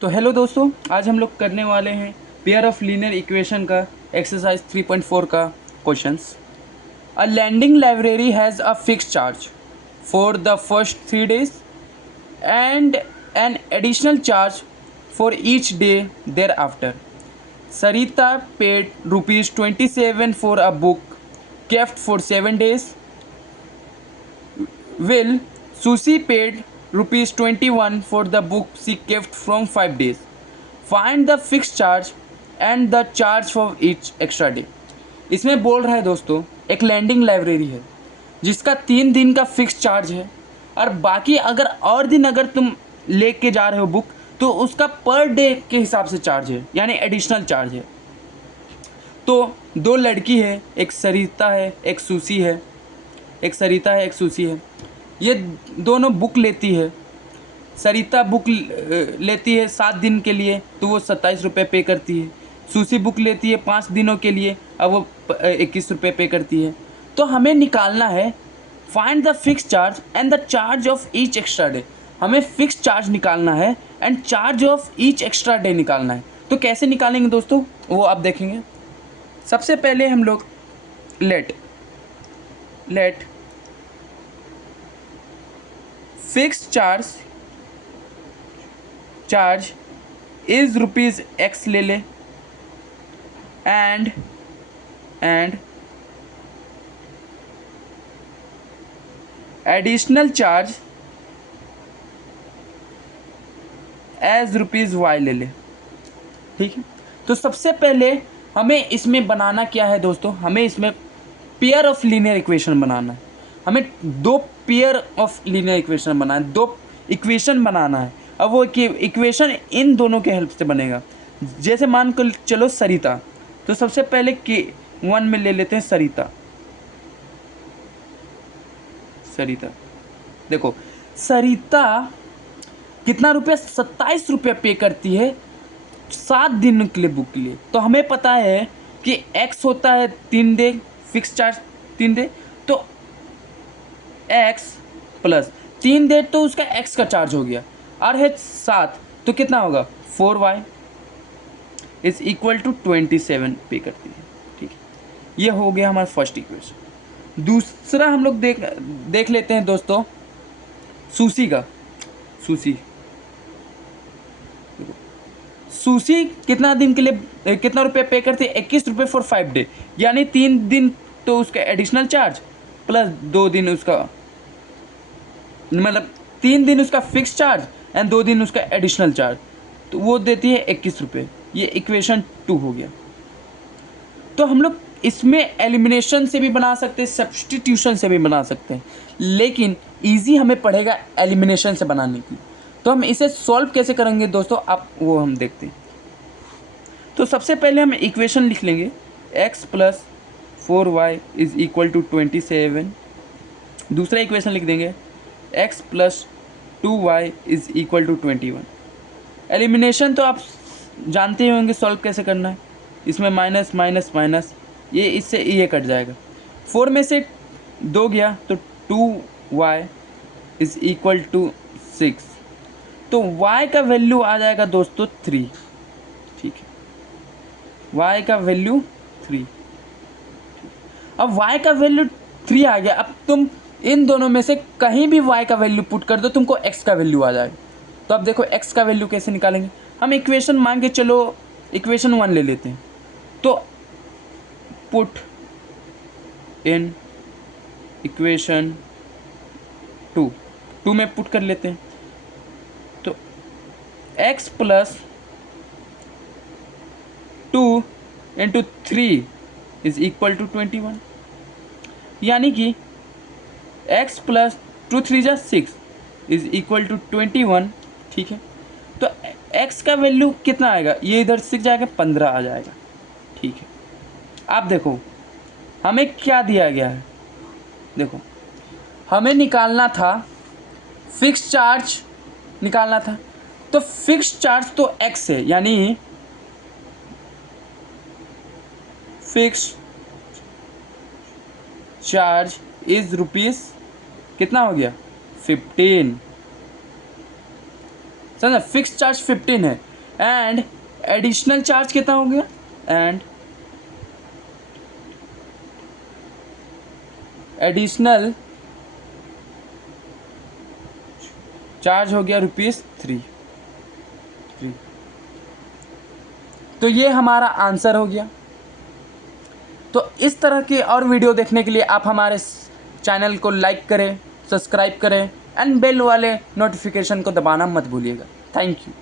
तो हेलो दोस्तों, आज हम लोग करने वाले हैं पेयर ऑफ लीनियर इक्वेशन का एक्सरसाइज 3.4 का questions. A landing library has a fix charge for the first 3 days and an additional charge for each day thereafter. Sarita paid ₹27 for a book kept for 7 days. Will Susie paid ₹21 for the book she kept from 5 days. Find the fixed charge and the charge for each extra day. इसमें बोल रहा है दोस्तों, एक landing library है जिसका 3 दिन का फिक्स चार्ज है और बाकी और दिन अगर तुम लेके जा रहे हो बुक तो उसका पर डे के हिसाब से चार्ज है, यानी एडिशनल चार्ज है। तो दो लड़की है, एक सरिता है एक सूसी है, एक सरिता है एक सूसी है। ये दोनों बुक लेती है। सरिता बुक लेती है 7 दिन के लिए तो वो 27 रुपये पे करती है। सूसी बुक लेती है 5 दिनों के लिए, अब वो 21 रुपये पे करती है। तो हमें निकालना है find the fix charge and the charge of each extra day. हमें फिक्स चार्ज निकालना है and charge of each extra day निकालना है। तो कैसे निकालेंगे दोस्तों, वो आप देखेंगे। सबसे पहले हम लोग let fix charge is ₹X ले ले and additional charge as ₹Y ले ले। ठीक है, तो सबसे पहले हमें इसमें बनाना क्या है दोस्तों, हमें इसमें पेयर ऑफ लीनियर इक्वेशन बनाना है। हमें 2 पेयर ऑफ लीनियर इक्वेशन बनाना है, 2 इक्वेशन बनाना है। अब वो इक्वेशन इन दोनों के हेल्प से बनेगा। जैसे मान कर चलो सरिता, तो सबसे पहले K1 में ले लेते हैं सरिता। देखो सरिता कितना रुपया, 27 रुपया पे करती है 7 दिन के लिए बुक के लिए। तो हमें पता है कि X होता है 3 डे, फिक्स चार्ज 3 डे, तो X प्लस 3 डे तो उसका X का चार्ज हो गया, और है 7 तो कितना होगा 4Y इज इक्वल टू 27 पे करती है। ठीक है, ये हो गया हमारा फर्स्ट इक्वेशन। दूसरा हम लोग देख लेते हैं दोस्तों सूसी का। सूसी कितना दिन के लिए कितना रुपये पे करती है, 21 रुपये फॉर 5 डे, यानी 3 दिन तो उसका एडिशनल चार्ज प्लस 2 दिन उसका, मतलब 3 दिन उसका फिक्स चार्ज एंड 2 दिन उसका एडिशनल चार्ज, तो वो देती है 21 रुपये। ये इक्वेशन 2 हो गया। तो हम लोग इसमें एलिमिनेशन से भी बना सकते हैं, सब्स्टिट्यूशन से भी बना सकते हैं, लेकिन इजी हमें पड़ेगा एलिमिनेशन से बनाने की। तो हम इसे सॉल्व कैसे करेंगे दोस्तों, आप वो हम देखते हैं। तो सबसे पहले हम इक्वेशन लिख लेंगे x plus 4y is equal to 27। दूसरा इक्वेशन लिख देंगे x plus 2y is equal to 21। Elimination तो आप जानते ही होंगे सॉल्व कैसे करना है। इसमें माइनस माइनस माइनस, ये इससे ये कट जाएगा। 4 में से 2 गया तो 2y इज इक्वल टू 6। तो y का वैल्यू आ जाएगा दोस्तों 3। ठीक है, y का वैल्यू 3। अब y का वैल्यू 3 आ गया। अब तुम इन दोनों में से कहीं भी y का वैल्यू पुट कर दो, तुमको x का वैल्यू आ जाएगा। तो अब देखो x का वैल्यू कैसे निकालेंगे। हम इक्वेशन मान के चलो इक्वेशन 1 ले लेते हैं। तो पुट इन इक्वेशन 2 में पुट कर लेते हैं। तो x plus 2 into 3 is equal to 21, यानी कि x प्लस 2 3 जा 6 इज इक्वल टू 21। ठीक है, तो x का वैल्यू कितना आएगा, ये इधर 6 जाएगा 15 आ जाएगा। ठीक है, आप देखो हमें क्या दिया गया है। देखो हमें निकालना था फिक्स चार्ज निकालना था, तो फिक्स चार्ज तो x है, यानी फिक्स चार्ज इज रुपीस कितना हो गया 15। समझा, फिक्स चार्ज 15 है। एंड एडिशनल चार्ज कितना हो गया, एंड एडिशनल चार्ज हो गया ₹3। तो ये हमारा आंसर हो गया। तो इस तरह के और वीडियो देखने के लिए आप हमारे चैनल को लाइक करें, सब्सक्राइब करें एंड बेल वाले नोटिफिकेशन को दबाना मत भूलिएगा। Thank you.